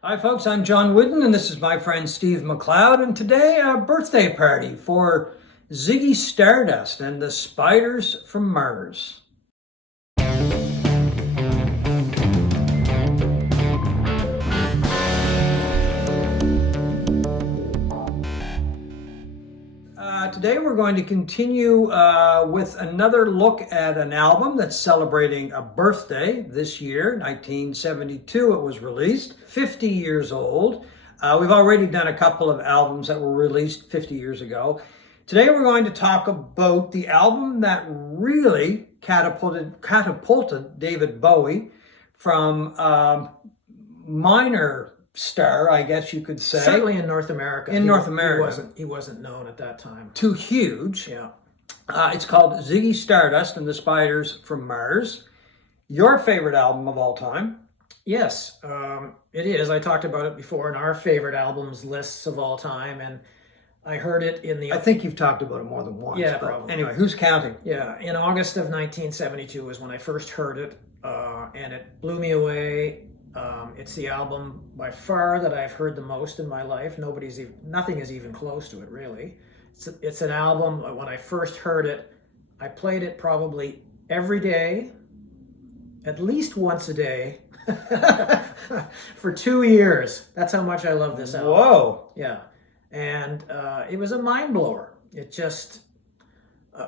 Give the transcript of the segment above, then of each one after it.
Hi, folks. I'm John Wooden, and this is my friend Steve McLeod. And today, a birthday party for Ziggy Stardust and the Spiders from Mars. Today, we're going to continue with another look at an album that's celebrating a birthday this year, 1972. It was released, 50 years old. We've already done a couple of albums that were released 50 years ago. Today, we're going to talk about the album that really catapulted David Bowie from minor star, I guess you could say. Certainly in North America. North America. He wasn't known at that time. Too huge. Yeah. It's called Ziggy Stardust and the Spiders from Mars. Your favorite album of all time? Yes, it is. I talked about it before in our favorite albums lists of all time, and I heard it in the... I think you've talked about it more than once. Yeah, probably. Anyway, who's counting? Yeah, in August of 1972 was when I first heard it, and it blew me away. It's the album by far that I've heard the most in my life. Nothing is even close to it, really. It's an album, when I first heard it, I played it probably every day, at least once a day, for 2 years. That's how much I love this album. Whoa. Yeah. And it was a mind blower. It just...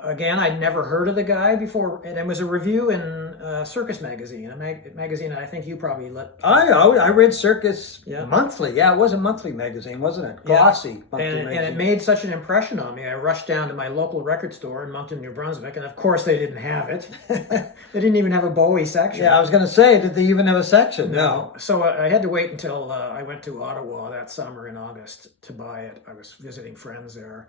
Again, I'd never heard of the guy before, and it was a review in Circus magazine, a magazine that I think you probably let. I read Circus Yeah. monthly. Yeah, it was a monthly magazine, wasn't it? Glossy monthly and magazine. it made such an impression on me. I rushed down to my local record store in Moncton, New Brunswick, and of course they didn't have it. They didn't even have a Bowie section. Yeah, I was going to say, did they even have a section? No. So I had to wait until I went to Ottawa that summer in August to buy it. I was visiting friends there.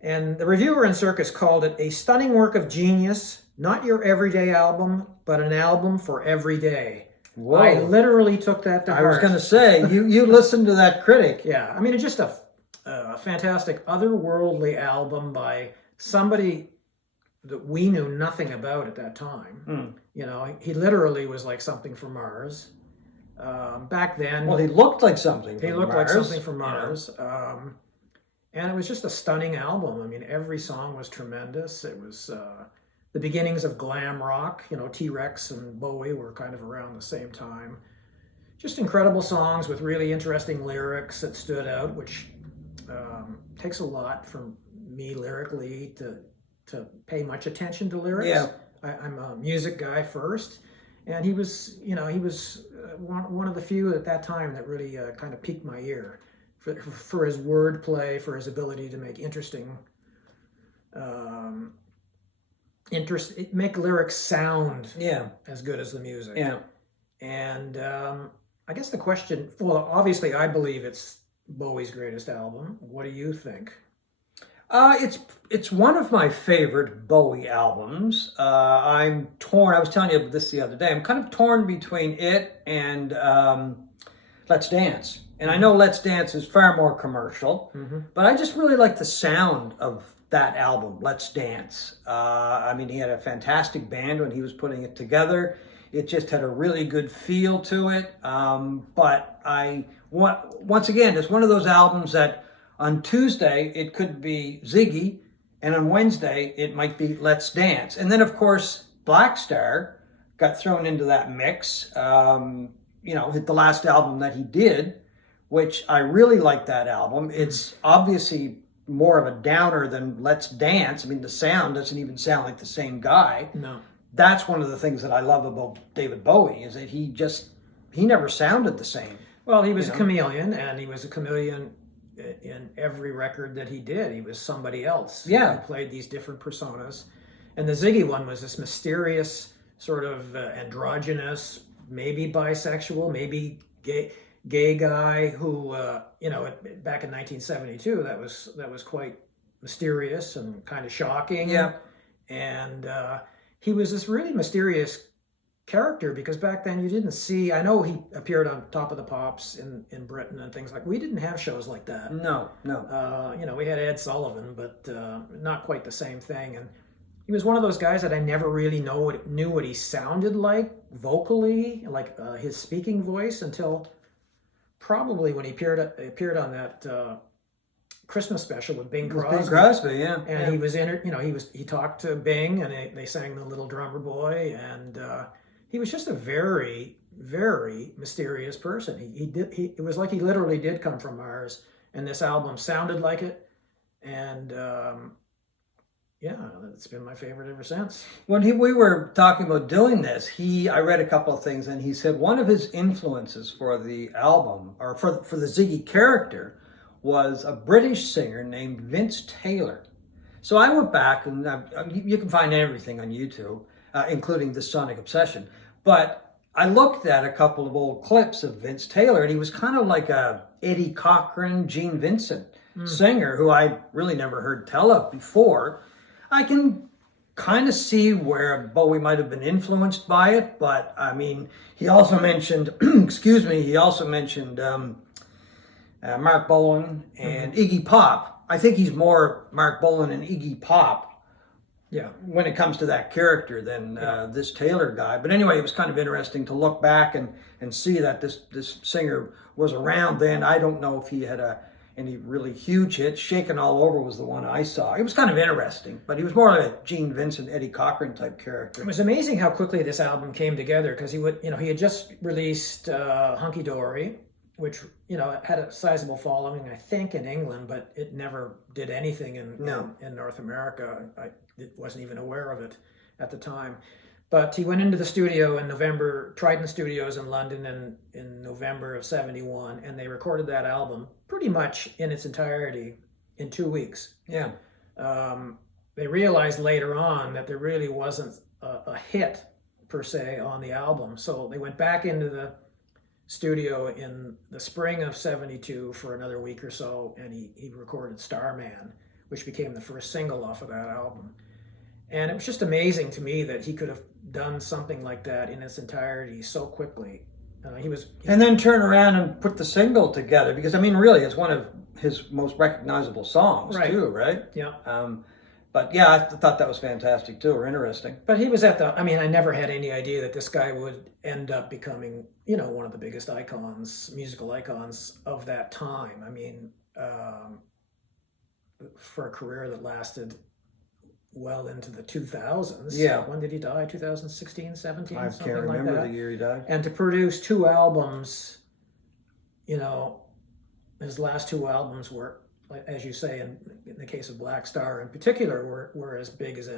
And the reviewer in Circus called it a stunning work of genius, not your everyday album, but an album for every day. Whoa. I literally took that to heart. I was going to say, you listened to that critic. Yeah, I mean, it's just a fantastic, otherworldly album by somebody that we knew nothing about at that time. You know, he literally was like something from Mars. Back then... Well, he looked like something from He looked Mars. like something from Mars. Yeah. And it was just a stunning album. I mean, every song was tremendous. It was the beginnings of glam rock. You know, T-Rex and Bowie were kind of around the same time. Just incredible songs with really interesting lyrics that stood out, which takes a lot from me lyrically to pay much attention to lyrics. Yeah. I'm a music guy first. And he was one of the few at that time that really kind of piqued my ear. For his wordplay, for his ability to make make lyrics sound as good as the music. Yeah. And I guess the question, well, obviously I believe it's Bowie's greatest album. What do you think? It's one of my favorite Bowie albums. I'm torn. I was telling you this the other day. I'm kind of torn between it and Let's Dance. And I know Let's Dance is far more commercial, but I just really like the sound of that album, Let's Dance. I mean, he had a fantastic band when he was putting it together. It just had a really good feel to it. But once again, it's one of those albums that on Tuesday, it could be Ziggy, and on Wednesday, it might be Let's Dance. And then, of course, Black Star got thrown into that mix. The last album that he did, which I really like that album. It's obviously more of a downer than Let's Dance. I mean, the sound doesn't even sound like the same guy. No. That's one of the things that I love about David Bowie, is that he never sounded the same. Well, he was a chameleon, and he was a chameleon in every record that he did. He was somebody else. Yeah. He played these different personas. And the Ziggy one was this mysterious, sort of androgynous, maybe bisexual, maybe gay guy who, back in 1972, that was quite mysterious and kind of shocking. Yeah. And he was this really mysterious character because back then you didn't see, I know he appeared on Top of the Pops in Britain and things like, we didn't have shows like that. No. We had Ed Sullivan, but not quite the same thing. And he was one of those guys that I never really knew what he sounded like vocally, like his speaking voice, until probably when he appeared on that Christmas special with Bing Crosby. Bing Crosby, yeah. And he was in, he talked to Bing, and they sang The Little Drummer Boy, and he was just a very, very mysterious person. It was like he literally did come from Mars, and this album sounded like it, and yeah, it's been my favorite ever since. When we were talking about doing this, I read a couple of things, and he said one of his influences for the album, or for the Ziggy character, was a British singer named Vince Taylor. So I went back, and you can find everything on YouTube, including the Sonic Obsession. But I looked at a couple of old clips of Vince Taylor, and he was kind of like a Eddie Cochran, Gene Vincent singer, who I really never heard tell of before. I can kind of see where Bowie might have been influenced by it, but I mean, he also mentioned, excuse me, Mark Bolan and Iggy Pop. I think he's more Mark Bolan and Iggy Pop, yeah, when it comes to that character than this Taylor guy. But anyway, it was kind of interesting to look back and see that this singer was around then. I don't know if he had any really huge hits. Shakin' All Over was the one I saw. It was kind of interesting, but he was more like a Gene Vincent, Eddie Cochran type character. It was amazing how quickly this album came together, because he had just released Hunky Dory, which had a sizable following, I think, in England, but it never did anything in North America. I wasn't even aware of it at the time. But he went into the studio in November, Trident Studios in London in November of '71, and they recorded that album pretty much in its entirety in 2 weeks. Yeah. They realized later on that there really wasn't a hit per se on the album, so they went back into the studio in the spring of '72 for another week or so, and he recorded Starman, which became the first single off of that album. And it was just amazing to me that he could have done something like that in its entirety so quickly. And then turn around and put the single together, because I mean, really, it's one of his most recognizable songs, too, right? Yeah. But yeah, I thought that was fantastic too, or interesting. But he was I never had any idea that this guy would end up becoming, one of the biggest musical icons of that time. I mean, for a career that lasted well into the 2000s. Yeah. When did he die? 2016, 17? I can't remember the year he died. And to produce 2 albums, his last 2 albums were, as you say, in the case of Black Star in particular, were as big as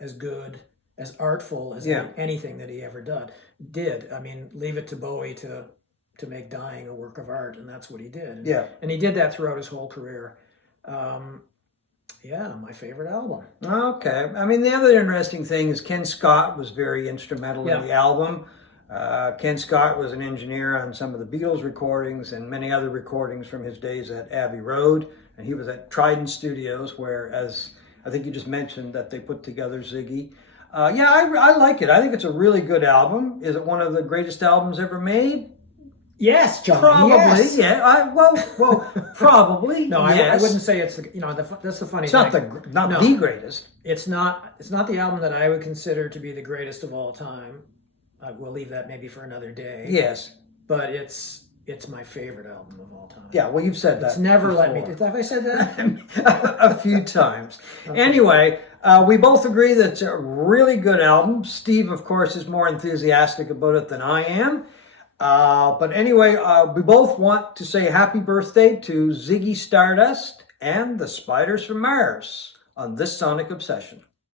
as good, as artful as anything that he ever did. I mean, leave it to Bowie to make Dying a work of art, and that's what he did. And he did that throughout his whole career. Yeah, my favorite album. Okay. I mean, the other interesting thing is Ken Scott was very instrumental in the album. Ken Scott was an engineer on some of the Beatles recordings and many other recordings from his days at Abbey Road. And he was at Trident Studios, where, as I think you just mentioned, that they put together Ziggy. I like it. I think it's a really good album. Is it one of the greatest albums ever made? Yes, John. Probably, yes. Yeah. Well, probably. No, yes. I wouldn't say it's that's the funny it's thing. Not the greatest. It's not the album that I would consider to be the greatest of all time. We'll leave that maybe for another day. Yes. But it's my favorite album of all time. Yeah, well, you've said that. It's never before. let me. Have I said that? A few times. Okay. Anyway, we both agree that it's a really good album. Steve, of course, is more enthusiastic about it than I am. But anyway, we both want to say happy birthday to Ziggy Stardust and the Spiders from Mars on this Sonic Obsession.